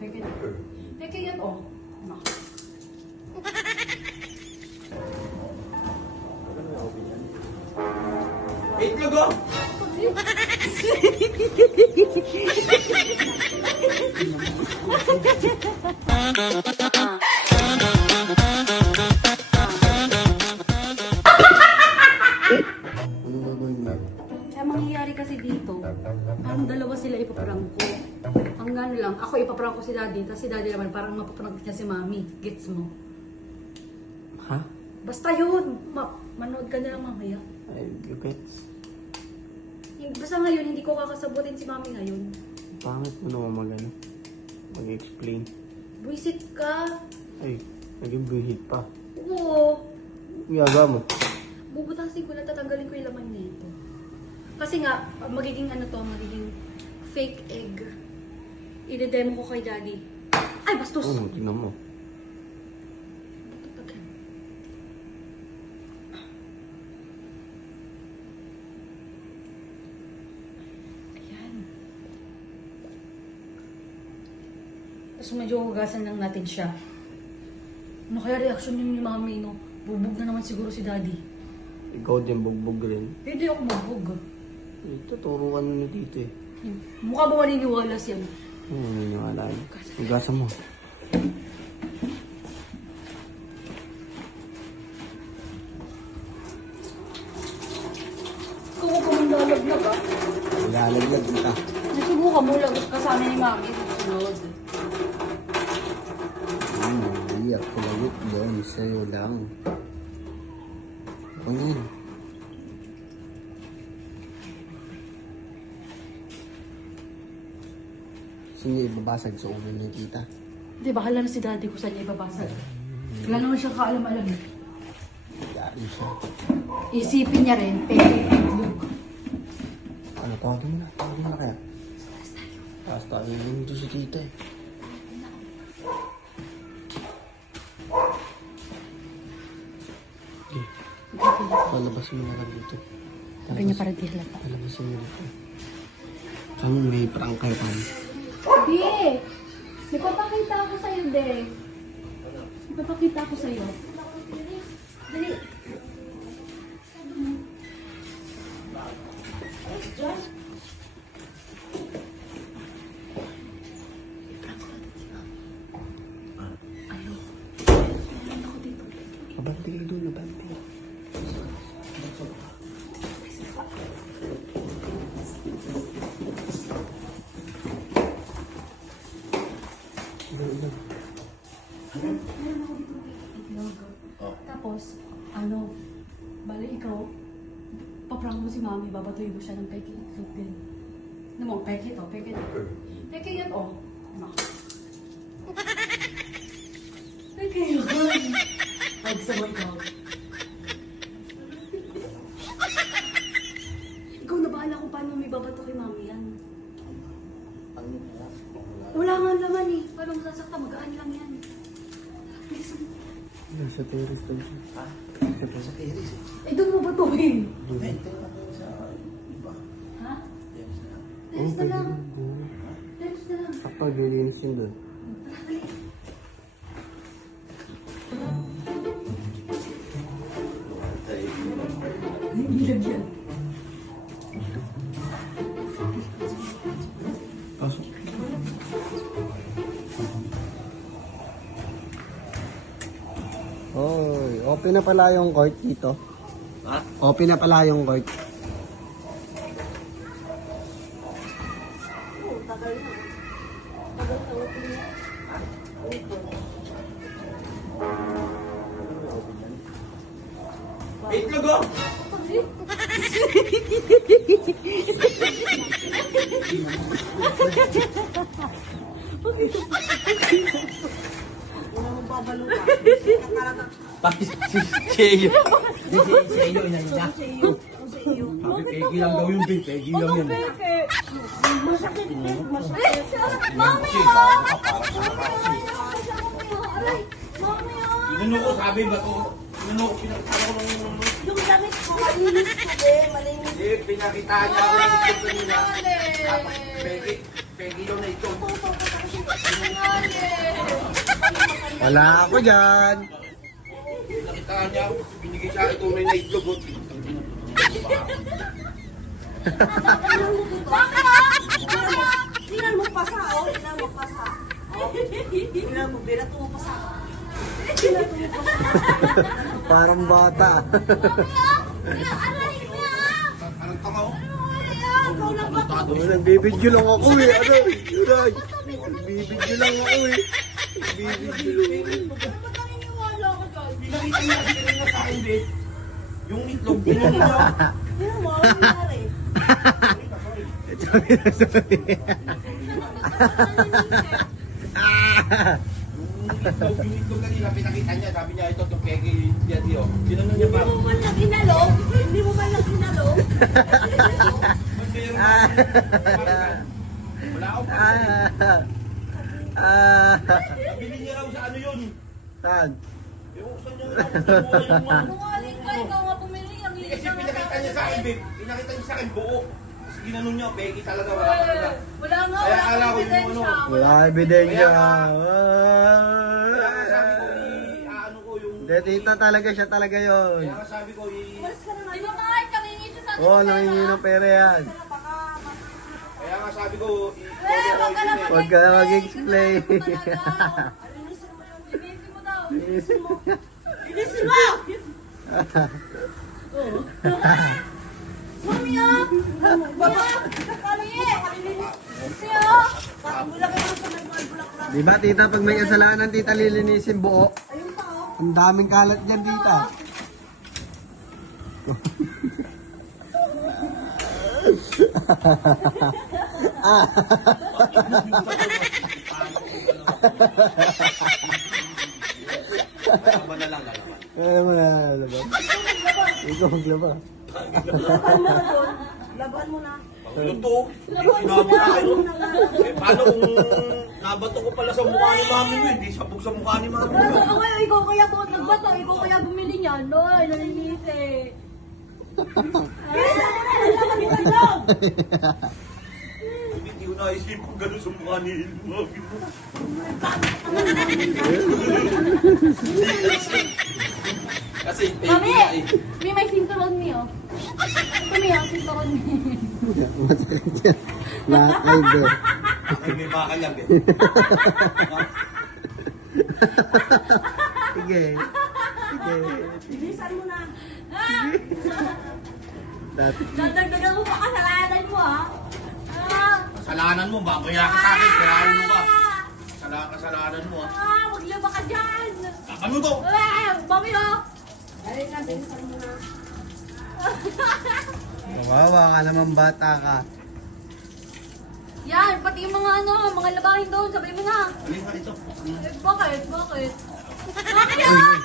Peke na. Peke yan, oh. Ano? Itlog oh! Ano gagawin mo? Kaya mangyayari kasi dito, parang dalawa sila ipaprank ko. Ang gano lang, ako ipaprank ko si daddy, tapos si daddy naman parang mapaprank niya si mami. Gets mo? Ha? Basta yun. Manood ka na lang mamaya. Ay, gets. Basta ngayon, hindi ko kakasabutin si mami ngayon. Pangit mo naman mag-explain. Buisit ka. Ay, naging buhit pa. Oo. Yaga mo. Bubutasin ko na, tatanggalin ko yung laman nito. Kasi nga, magiging ano to, magiging fake egg. I-demo ko kay daddy. Ay, bastos! Oo, tingnan mo. Ayan. Tapos medyo hugasan lang natin siya. Ano kaya reaction niyo ni mami, no? Bubog na naman siguro si daddy. Ikaw din bugbog rin. Hindi ako mabog. Ito, turuan mo dito eh. Mukha ba maniniwala siya? Naniniwala yun. Hugasan mo. Kung ako mong lalaglag ah. Lalaglag kita. Nasubukan mo lagot ka sana ni mami sa sunod. Hindi ako lagot doon. Sa'yo lang. Ano yun? Sino ibabasag sa ulo ni tita? Di ba, alam si daddy ko saan niya ibabasag. Wala naman siyang kaalam-alam. Dari siya. Isipin niya rin, peke itlog. Ano, tawagin mo na. Tawagin mo na kaya. Taas tayo yun dito si tita eh. Okay. Palabasin mo na lang dito. Sabi niya para di halata. Palabasin mo dito. Kami may prank kayo kami. Di! May papakita ako sa'yo, De. May papakita ako sa'yo. Dali. Ano? Ako dito. Abante kayo doon, abante. Tapos, ano, bali ikaw, paprank mo si mami, babatuhin mo siya ng peke itlog din. Ano mo, peke to, peke to. Peke yan, oh. Ano? Peke yun. Ay, gusto mo ikaw. Ikaw na bahala kung paano may babato kay mami yan. Wala nga laman eh. Paano masasakta? Magaan lang yan. Please. Sa terrace doon siya. Ha? Sa terrace. Eh, doon mo batuhin. Doon. Ha? Teres na lang. Teres na lang. Kapag lilinis yun doon. Ilag yan. Pasok. Oy, open na pala yung court dito. Ha? Open na pala yung court. Tagal na. Tagal na. Open na. Itlog oh! Cheyo. Cheyo na niya. Pegi lang daw yung bin. Pegi lang yan. Masakit. Masakit. Mami oh! Aray! Mami oh! Inano ko, sabi ba to? Inano ko, pinakita ko ng... Yung damit ko, malinis ko din. Malinis. Eh, pinakita niya ako ng ito kanina. Pegi daw na ito. Wala ako dyan. Nakita niya, binigay sa akin tunay na itlog. Oh. Tingnan mo pasa, oh. Tingnan mo pasa. Oh. Tingnan mo, binato mo pasa. Binato mo pasa. Parang bata. Anong tanga oh? Ikaw lang ba? Oh, nagbibidyo lang ako eh. Ano? Yuray. Nagbibidyo lang ako eh. Nagbibidyo lang ako eh. Ba't naniniwala ka dyan? Pinakita niya, binigay niya sa akin, Ben. Yung itlog, binigay niya. Tingnan mo, ano nangyari? Sorry na sorry. Yung itlog kanina, pinakita niya, sabi niya, ito, itong peke, yan diyo. Sinanong niya Hindi ba? mo man lang hinalog? Hindi mo man lang hinalog? Ba't mayroon ba? Wala akong Nabili niya raw sa ano yun. Saan? Ewan ko saan niya raw. Yung ano. Sinungaling ka, ikaw nga bumili. Ang Kasi hilig na pinakita niya sa akin, babe. Pinakita niya sa akin buo. Kasi ginanon niya, peke talaga, wala talaga. Wala nga, Kaya wala akala kang ko yung ebidensya. ano. Wala ebidensya. Kaya nga sabi ko, ano ko yung... Hindi, tita talaga siya talaga yun. Kaya nga sabi ko, Umalis ka na nga. Di ba kahit nangingi siya sa atin Oo, ng nangingi pera? ng pera yan. kaya nga sabi ko, Wag ka na Huwag ka na mag-explain. Alinisin mo yung Ibigay mo daw. Linisin mo! Mami, ah! Baba! Kami eh! Kasi, ah! Bulak ka sa may mga bulak-bulak. Di ba tita, pag may kasalanan tita lilinisin buo? Ayun pa oh. Ang daming kalat dyan tita. Laban na lang, lalaban. Kaya mo na lalabas. Ikaw maglaba. Laban mo na doon. Laban mo na. Ang to, sinabi sa akin. Eh, paano kung nabato ko pala sa mukha ni mami mo, hindi sabog sa mukha ni mami mo. Ako kaya, ikaw kaya po nagbato, ikaw kaya bumili niyan. Noy, nalilisi. Hindi ko naisip kung gano'n sa mukha ni mami mo. Kasi Mami! nga eh. May sinturon niyo. Mami, ang sinturon niyo. Masakit yan. Lakay be. Ay, may makalyag eh. Sige. Sige. Linisan mo na. Dati. Dadagdagan mo pa kasalanan mo, ha? Ah! Kasalanan mo, babaya ka sa akin, kaya ano ba? Kasalanan mo ah. Ah! Maglaba ka dyan! Ano to? Mami, oh! Dali na, linisan mo na. Kawawa ka naman bata ka. Yan, pati yung mga mga labahin doon, sabay mo na. Alin ka ito? Eh, bakit? Bakit? Mami, oh!